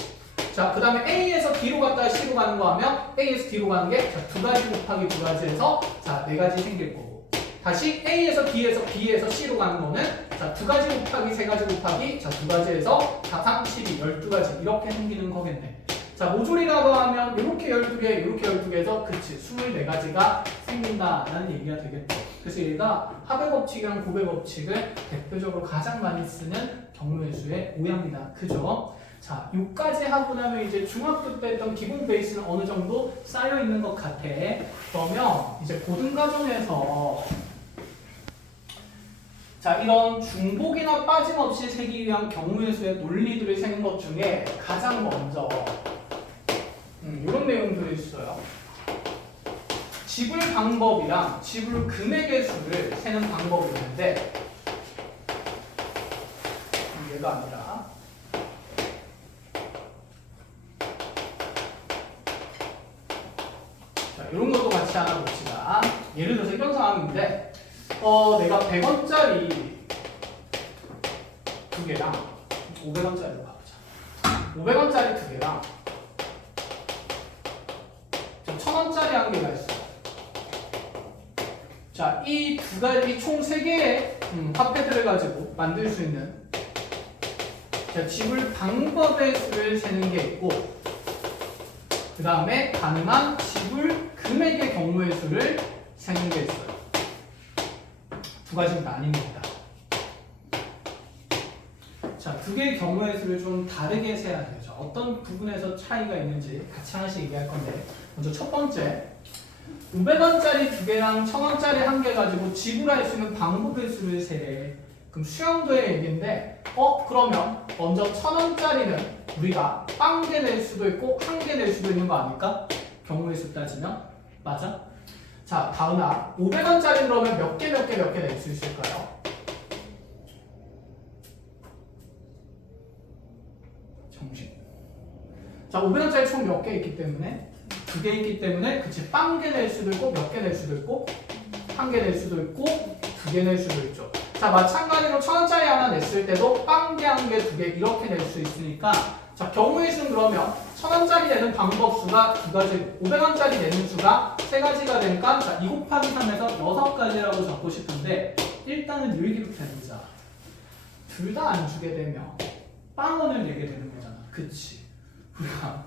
자, 그 다음에 A에서 D로 갔다가 C로 가는 거 하면 A에서 D로 가는 게 두 가지 곱하기 두 가지에서 자, 네 가지 생길 거고 다시 A에서 D에서 B에서 C로 가는 거는 자, 두 가지 곱하기 세 가지 곱하기 자, 두 가지에서 4, 3, 12, 12가지 이렇게 생기는 거겠네. 자, 모조리라고 하면 이렇게 12개, 이렇게 12개에서 그치 24가지가 생긴다라는 얘기가 되겠죠. 그래서 얘가 합의 법칙이랑 곱의 법칙을 대표적으로 가장 많이 쓰는 경우의 수의 오형이다. 그죠? 자, 6까지 하고 나면 이제 중학교 때 했던 기본 베이스는 어느 정도 쌓여 있는 것 같아. 그러면 이제 고등과정에서 자, 이런 중복이나 빠짐없이 세기 위한 경우의 수의 논리들을 세는 것 중에 가장 먼저 이런 내용들이 있어요. 지불 방법이랑 지불 금액의 수를 세는 방법이 있는데 얘가 아니라 자, 이런 것도 같이 하나 봅시다. 예를 들어서 이런 상황인데 내가 100원짜리 두 개랑 500원짜리로 가보자. 500원짜리 두 개랑 1000원짜리 한 개가 있어요. 자, 이 두 가지 총 3개의 화폐들을 가지고 만들 수 있는 자, 지불 방법의 수를 세는 게 있고 그 다음에 가능한 지불 금액의 경우의 수를 세는 게 있어요. 두 가지는 나뉩니다. 자, 두 개의 경우의 수를 좀 다르게 세야 되죠. 어떤 부분에서 차이가 있는지 같이 하나씩 얘기할 건데 먼저 첫 번째 500원짜리 두 개랑 1000원짜리 한 개 가지고 지불할 수 있는 방법의 수를 세래. 그럼 수용도의 얘기인데 그러면 먼저 1000원짜리는 우리가 1개 낼 수도 있고 1개 낼 수도 있는 거 아닐까? 경우의 수 따지면 맞아? 자, 다음아 500원짜리 그러면 몇 개 낼 수 있을까요? 정식. 자, 500원짜리 총 몇 개 있기 때문에 2개 있기 때문에 그치 1개 낼 수도 있고 몇 개 낼 수도 있고 1개 낼 수도 있고 2개 낼 수도 있죠. 자, 마찬가지로 1000원짜리 하나 냈을 때도 1개, 1개, 2개 이렇게 낼 수 있으니까 자, 경우의 수는 그러면 1000원짜리 내는 방법 수가 두 가지, 500원짜리 내는 수가 세 가지가 되니까 자, 2 곱하기 3에서 6가지라고 적고 싶은데 일단은 요 얘기부터 해보자. 둘 다 안 주게 되면 0원을 내게 되는 거잖아. 그치? 우리가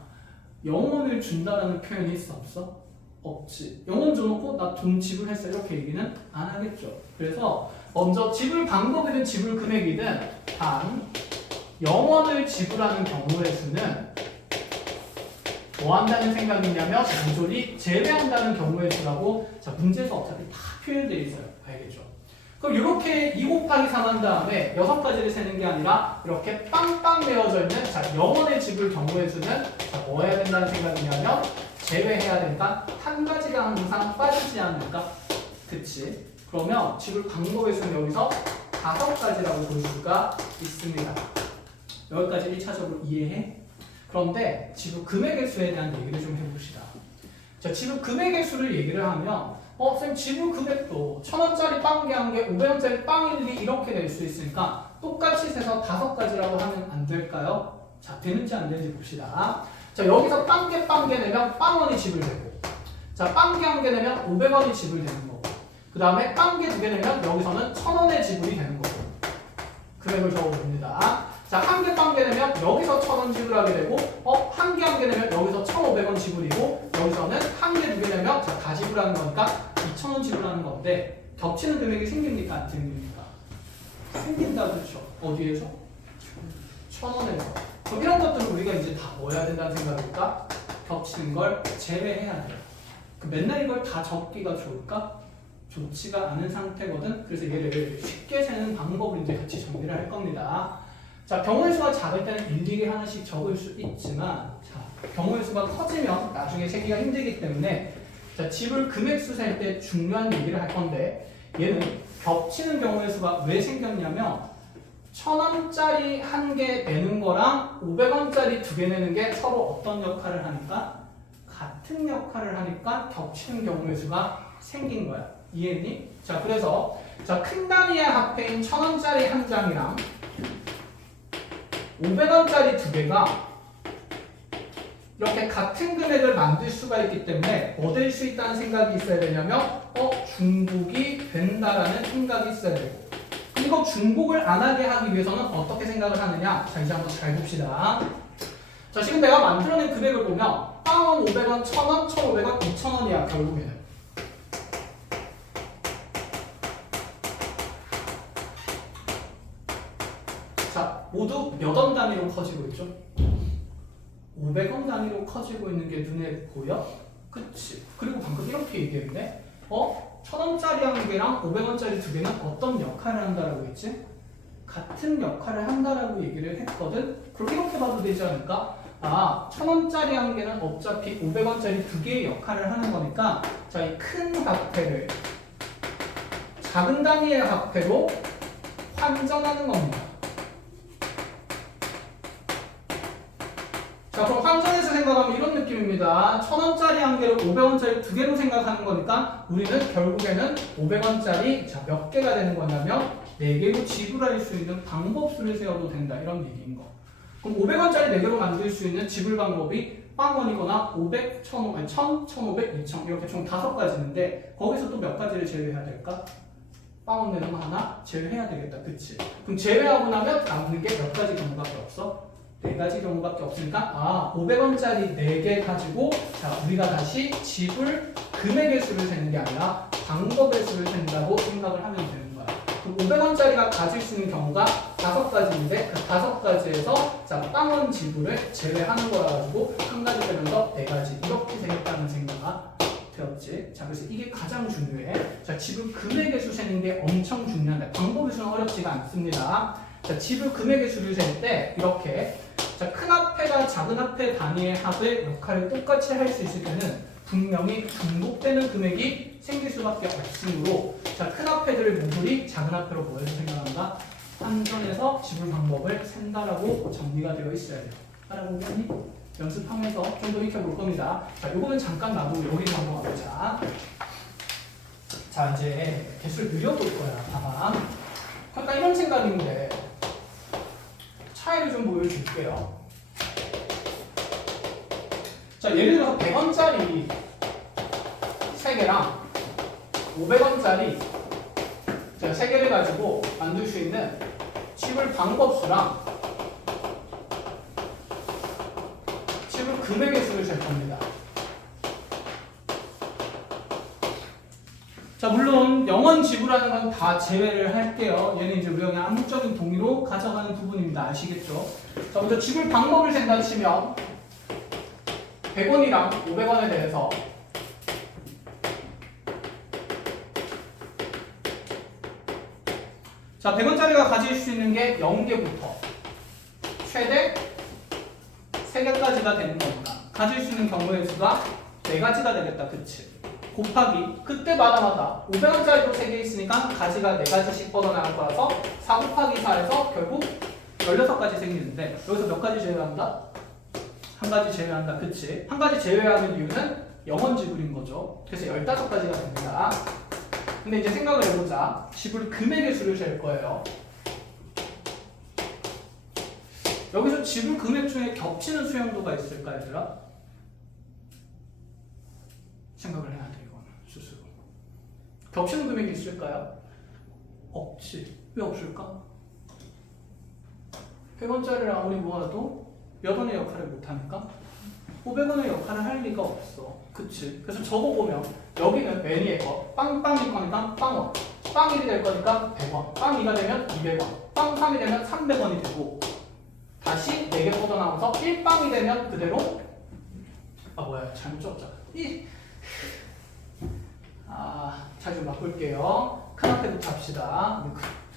0원을 준다라는 표현이 있어 없어? 없지. 0원 줘놓고 나 돈 지불했어 이렇게 얘기는 안 하겠죠. 그래서 먼저 지불 방법이든 지불 금액이든 단 0원을 지불하는 경우의 수는 뭐 한다는 생각이냐면 모조리 제외한다는 경우의 수라고 자, 문제에서 어차피 다 표현되어 있어요. 알겠죠? 그럼 이렇게 2 곱하기 3 한 다음에 6가지를 세는 게 아니라 이렇게 빵빵 메어져 있는 자, 0원의 지불 경우의 수는 자, 뭐 해야 된다는 생각이냐면 제외해야 되니까 한 가지가 항상 빠지지 않을까? 그치? 그러면 지불 방법의 수는 여기서 5가지라고 볼 수가 있습니다. 여기까지 1차적으로 이해해? 그런데 지불 금액의 수에 대한 얘기를 좀 해봅시다. 자, 지불 금액의 수를 얘기를 하면 선생님 지불 금액도 1000원짜리 빵 개 한 개, 500원짜리 빵 1, 2 이렇게 낼 수 있으니까 똑같이 세서 5가지라고 하면 안 될까요? 자, 되는지 안 되는지 봅시다. 자, 여기서 빵 개 내면 빵원이 지불되고 자, 빵 개 한 개 내면 500원이 지불되는 거고 그 다음에 빵 개 2개 내면 여기서는 1000원의 지불이 되는 거고 금액을 적어봅니다. 자, 한 개 빵 개 내면 여기서 1000원 지불하게 되고 한 개 내면 여기서 1500원 지불이고 여기서는 한 개 2개 내면 자, 다 지불하는 거니까 2000원 지불하는 건데 겹치는 금액이 생깁니까? 안 생깁니까? 생긴다 그렇죠? 어디에서? 1000원에서. 그럼 이런 것들은 우리가 이제 다 뭐 해야 된다는 생각일까? 겹치는 걸 제외해야 돼요. 맨날 이걸 다 적기가 좋을까? 좋지가 않은 상태거든. 그래서 얘를 쉽게 세는 방법을 이제 같이 정리를 할 겁니다. 자, 경우의 수가 작을 때는 일일이 하나씩 적을 수 있지만, 자, 경우의 수가 커지면 나중에 세기가 힘들기 때문에, 자, 집을 금액수 셀 때 중요한 얘기를 할 건데, 얘는 겹치는 경우의 수가 왜 생겼냐면 1,000원짜리 한 개 내는 거랑 500원짜리 두 개 내는 게 서로 어떤 역할을 하니까? 같은 역할을 하니까 겹치는 경우의 수가 생긴 거야. 이해했니? 자, 그래서 자, 큰 단위의 화폐인 1,000원짜리 한 장이랑 500원짜리 두 개가 이렇게 같은 금액을 만들 수가 있기 때문에 뭐 될 수 있다는 생각이 있어야 되냐면 중복이 된다라는 생각이 있어야 되고, 그리고 중복을 안 하게 하기 위해서는 어떻게 생각을 하느냐. 자, 이제 한번 잘 봅시다. 자, 지금 내가 만들어낸 금액을 보면 0원, 500원, 1,000원, 1,500원, 2,000원이야 결국에는. 자, 모두 몇 원 단위로 커지고 있죠? 500원 단위로 커지고 있는 게 눈에 보여? 그치? 그리고 방금 이렇게 얘기했는데 1,000원짜리 한 개랑 500원짜리 두 개는 어떤 역할을 한다라고 했지? 같은 역할을 한다라고 얘기를 했거든? 그럼 이렇게 봐도 되지 않을까? 1,000원짜리 한 개는 어차피 500원짜리 두 개의 역할을 하는 거니까, 자, 이 큰 화폐를 작은 단위의 화폐로 환전하는 겁니다. 자, 그럼 환전해서 생각하면 이런 느낌입니다. 1,000원짜리 한 개를 500원짜리 두 개로 생각하는 거니까 우리는 결국에는 500원짜리 자, 몇 개가 되는 거냐면 4개로 지불할 수 있는 방법수를 세워도 된다. 이런 얘기인 거. 그럼 500원짜리 4개로 만들 수 있는 지불 방법이 0원이거나 500, 1,500, 1,000, 1,500, 2,000 이렇게 총 5가지인데 거기서 또 몇 가지를 제외해야 될까? 0원 내는 거 하나 제외해야 되겠다. 그치? 그럼 제외하고 나면 남는 게 몇 가지 경우밖에 없어? 4가지 경우밖에 없으니까 500원짜리 4개 가지고 자, 우리가 다시 지불 금액의 수를 세는 게 아니라 방법의 수를 센다고 생각을 하면 되는 거야. 그럼 500원짜리가 가질 수 있는 경우가 5가지인데 그 5가지에서 자, 0원 지불을 제외하는 거라 가지고 한 가지 빼면서 4가지 이렇게 되겠다는 생각 되었지. 자, 그래서 이게 가장 중요해. 자, 지불 금액의 수 세는 게 엄청 중요한데 방법의 수는 어렵지가 않습니다. 자, 지불 금액의 수를 셀 때 이렇게 자, 큰 화폐가 작은 화폐 단위의 합의 역할을 똑같이 할 수 있을 때는 분명히 중복되는 금액이 생길 수밖에 없으므로 자, 큰 화폐들을 모조리 작은 화폐로 뭘 생각한다? 환전해서 지불 방법을 센다라고 정리가 되어 있어야 돼요. 알아보겠니? 연습하면서 좀 더 익혀볼 겁니다. 자, 요거는 잠깐 놔두고 여기로 한번 와보자. 자, 이제 개수를 늘려볼 거야. 봐봐. 그러니까 이런 생각인데 차이를 좀 보여줄게요. 자, 예를 들어서 100원짜리 3개랑 500원짜리 3개를 가지고 만들 수 있는 지불 방법수랑 지불 금액의 수를 잴 겁니다. 자, 물론 0원 지불하는 건 다 제외를 할게요. 얘는 이제 우리가 그냥 암묵적인 동의로 가져가는 부분입니다. 아시겠죠? 자, 먼저 지불 방법을 생각 치면 100원이랑 500원에 대해서 자, 100원짜리가 가질 수 있는 게 0개부터 최대 3개까지가 되는 거니까 가질 수 있는 경우의 수가 4가지가 되겠다. 그치? 곱하기 그때마다 500원짜리도 3개 있으니까 가지가 4가지씩 뻗어나갈 거라서 4 곱하기 4에서 결국 16가지 생기는데 여기서 몇 가지 제외한다? 한 가지 제외한다. 그치? 한 가지 제외하는 이유는 0원 지불인 거죠. 그래서 15가지가 됩니다. 근데 이제 생각을 해보자. 지불 금액의 수를 잴 거예요. 여기서 지불 금액 중에 겹치는 수용도가 있을까, 얘들아? 생각을 해야 돼, 이거는 스스로. 겹치는 금액이 있을까요? 없지. 왜 없을까? 100원짜리를 아무리 모아도 몇 원의 역할을 못하니까 500원의 역할을 할 리가 없어. 그치? 그래서 저거 보면 여기는 맨 위에 거 빵빵일 거니까 빵원, 빵 1이 될 거니까 100원, 빵 2가 되면 200원, 빵 3이 되면 300원이 되고 다시 4개 뻗어나와서 1빵이 되면 그대로 아 뭐야 잘못 적었잖아. 잘 좀 바꿀게요. 큰 앞에부터 합시다.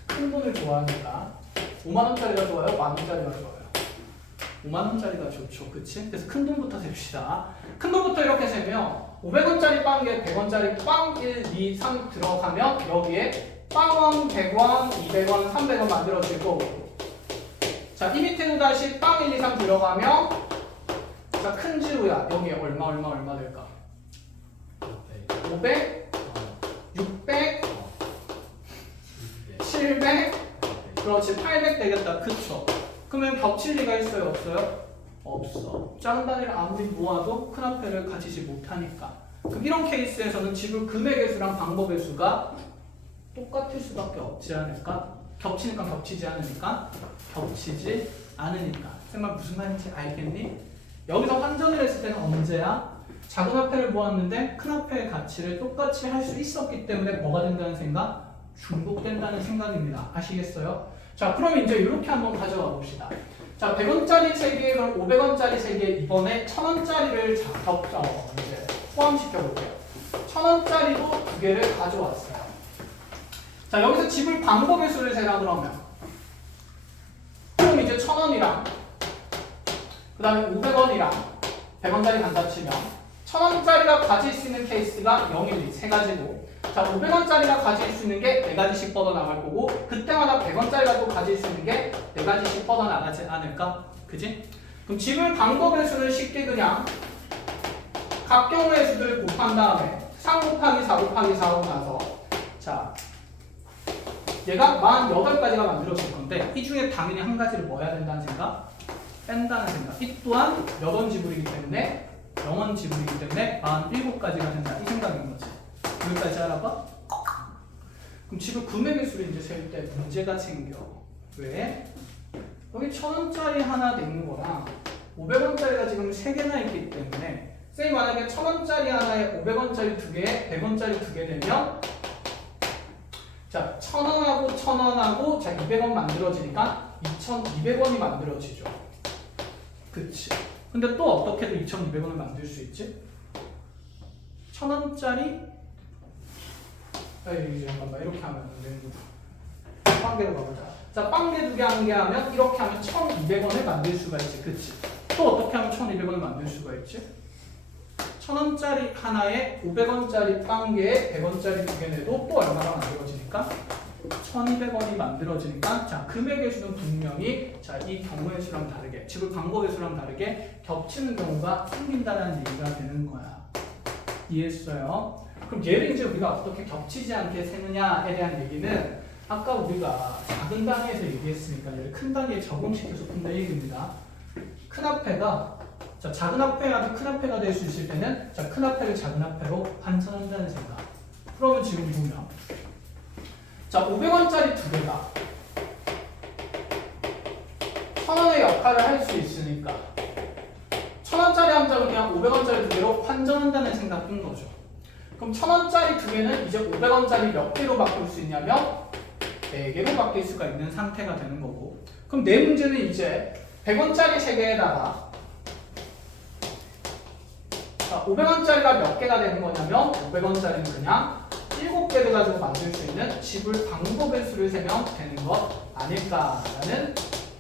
큰 돈을 좋아하니까 5만 원짜리가 좋아요? 만 원짜리가 좋아요? 5만 원짜리가 좋죠, 그치? 그래서 큰 돈부터 셉시다. 큰 돈부터 이렇게 세면 500원짜리 빵에 100원짜리 빵 1, 2, 3 들어가면 여기에 빵원, 100원, 200원, 300원 만들어질 거고. 자, 이 밑에도 다시 빵 1, 2, 3 들어가면 자, 큰 지우야. 여기에 얼마 될까? 500, 600, 700, 그렇지 800 되겠다. 그쵸? 그러면 겹칠 리가 있어요? 없어요? 없어. 작은 단위를 아무리 모아도 큰 앞에를 가지지 못하니까. 그럼 이런 케이스에서는 지불 금액의 수랑 방법의 수가 똑같을 수밖에 없지 않을까? 겹치니까 겹치지 않으니까? 겹치지 않으니까. 쌤말 무슨 말인지 알겠니? 여기서 환전을 했을 때는 언제야? 작은 화폐를 모았는데 큰 화폐의 가치를 똑같이 할 수 있었기 때문에 뭐가 된다는 생각? 중복된다는 생각입니다. 아시겠어요? 자, 그럼 이제 이렇게 한번 가져가 봅시다. 자, 100원짜리 3개, 그럼 500원짜리 3개, 이번에 1000원짜리를 이제 포함시켜 볼게요. 1000원짜리도 2개를 가져왔어요. 자, 여기서 지불 방법의 수를 세라 그러면. 그럼 이제 1000원이랑, 그 다음에 500원이랑 100원짜리 간다 치면, 1000원짜리가 가질 수 있는 케이스가 0, 1, 2, 세 가지고, 자, 500원짜리가 가질 수 있는 게 4가지씩 뻗어나갈 거고, 그때마다 100원짜리가 또 가질 수 있는 게 4가지씩 뻗어나가지 않을까? 그지? 그럼 지불 방법의 수를 쉽게 그냥 각 경우의 수들을 곱한 다음에 3 곱하기 4 곱하기 4 하고 나서, 자, 얘가 48가지가 만들어질 건데, 이 중에 당연히 한 가지를 뭐 해야 된다는 생각? 뺀다는 생각. 이 또한 몇 원 지불이기 때문에 0원 지불이기 때문에 47가지가 된다. 이 생각인 거지. 여기까지 알아봐? 그럼 지금 금액의 수를 이제 세울 때 문제가 생겨. 왜? 여기 1000원짜리 하나 있는 거랑 500원짜리가 지금 3개나 있기 때문에 쌤이 만약에 1000원짜리 하나에 500원짜리 2개에 100원짜리 2개 되면 자, 1000원하고 1000원하고 자, 200원 만들어지니까 2200원이 만들어지죠. 그치? 근데 또 어떻게 해도 2200원을 만들 수 있지? 1000원짜리 잠깐만 이렇게 하면 안 되는구나. 빵개로 가보자. 자, 빵개 2개 한 개 하면 이렇게 하면 1200원을 만들 수가 있지. 그치? 또 어떻게 하면 1200원을 만들 수가 있지? 1000원짜리 하나에 500원짜리 빵개에 100원짜리 2개 내도 또 얼마나 만들어지니까? 1200원이 만들어지니까 자, 금액의 수는 분명히 자, 이 경우의 수랑 다르게 지불 방법의 수랑 다르게 겹치는 경우가 생긴다는 얘기가 되는 거야. 이해했어요? 그럼 얘를 이제 우리가 어떻게 겹치지 않게 세느냐에 대한 얘기는 아까 우리가 작은 단위에서 얘기했으니까 얘를 큰 단위에 적용시켜서 푼다 얘기입니다. 큰 화폐가 자, 작은 화폐가 큰 화폐가 될 수 있을 때는 자, 큰 화폐를 작은 화폐로 환산한다는 생각. 그러면 지금 보면 자, 500원짜리 2개가 1000원의 역할을 할 수 있으니까 1000원짜리 한 장을 그냥 500원짜리 2개로 환전한다는 생각인 거죠. 그럼 1000원짜리 2개는 이제 500원짜리 몇 개로 바꿀 수 있냐면 4개로 바뀔 수가 있는 상태가 되는 거고, 그럼 내 문제는 이제 100원짜리 3개에다가 자, 500원짜리가 몇 개가 되는 거냐면 500원짜리는 그냥 7개를 가지고 만들 수 있는 지불 방법의 수를 세면 되는 것 아닐까라는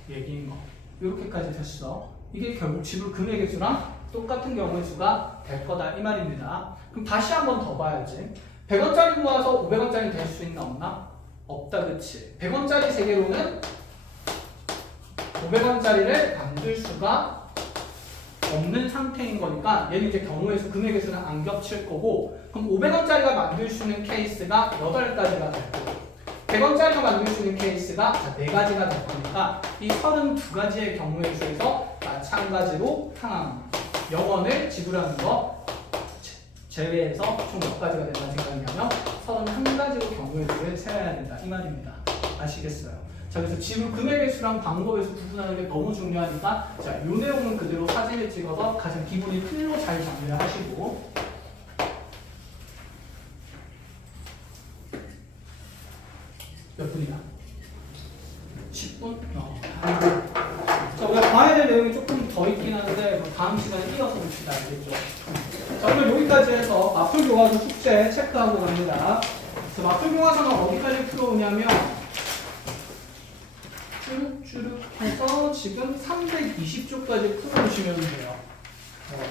얘기인 거. 이렇게까지 됐어. 이게 결국 지불 금액의 수랑 똑같은 경우의 수가 될 거다 이 말입니다. 그럼 다시 한 번 더 봐야지. 100원짜리 모아서 500원짜리 될 수 있나 없나? 없다, 그치? 100원짜리 3개로는 500원짜리를 만들 수가 없는 상태인 거니까 얘는 이제 경우의 수, 금액의 수는 안 겹칠 거고, 그럼 500원짜리가 만들 수 있는 케이스가 8가지가 될 거고 100원짜리가 만들 수 있는 케이스가 4가지가 될 거니까 이 32가지의 경우의 수에서 마찬가지로 탕 0원을 지불하는 거 제외해서 총 몇 가지가 된다는 생각이냐면 31가지로 경우의 수를 세워야 된다 이 말입니다. 아시겠어요? 자, 그래서 지불 금액의 수랑 방법의 수 구분하는 게 너무 중요하니까 자, 이 내용은 그대로 사진을 찍어서 가장 기본인 필로 잘 정리를 하시고, 몇 분이야? 10분? 자, 우리가 봐야 될 내용이 조금 더 있긴 한데 다음 시간에 이어서 봅시다. 알겠죠? 자, 오늘 여기까지 해서 마플 교과서 숙제 체크하고 갑니다. 그래서 마플 교과서는 어디까지 풀어오냐면 쭈룩쭈룩 해서 지금 320쪽까지 풀어오시면 돼요.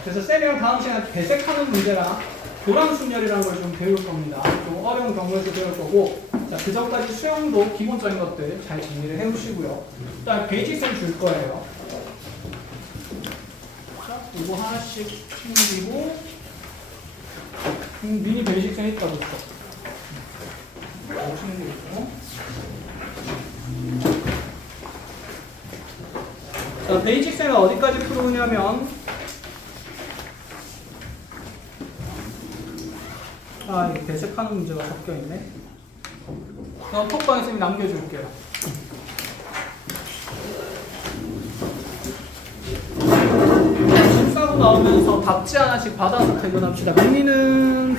그래서 쌤이랑 다음 시간에 배색하는 문제랑 교란순열이라는 걸 좀 배울 겁니다. 좀 어려운 경우에서 배울 거고, 자, 그 전까지 수영도 기본적인 것들 잘 정리를 해오시고요. 일단 베이직은 줄 거예요. 자, 이거 하나씩 챙기고, 미니 베이직은 있다 줬어. 이거 챙기고. 자, 베이직은 어디까지 풀어오냐면, 이게 배색하는 문제가 섞여 있네. 그럼 톡방에 쌤이 남겨줄게요. 집 사고 나오면서 답지 하나씩 받아서 퇴근합시다. 민니는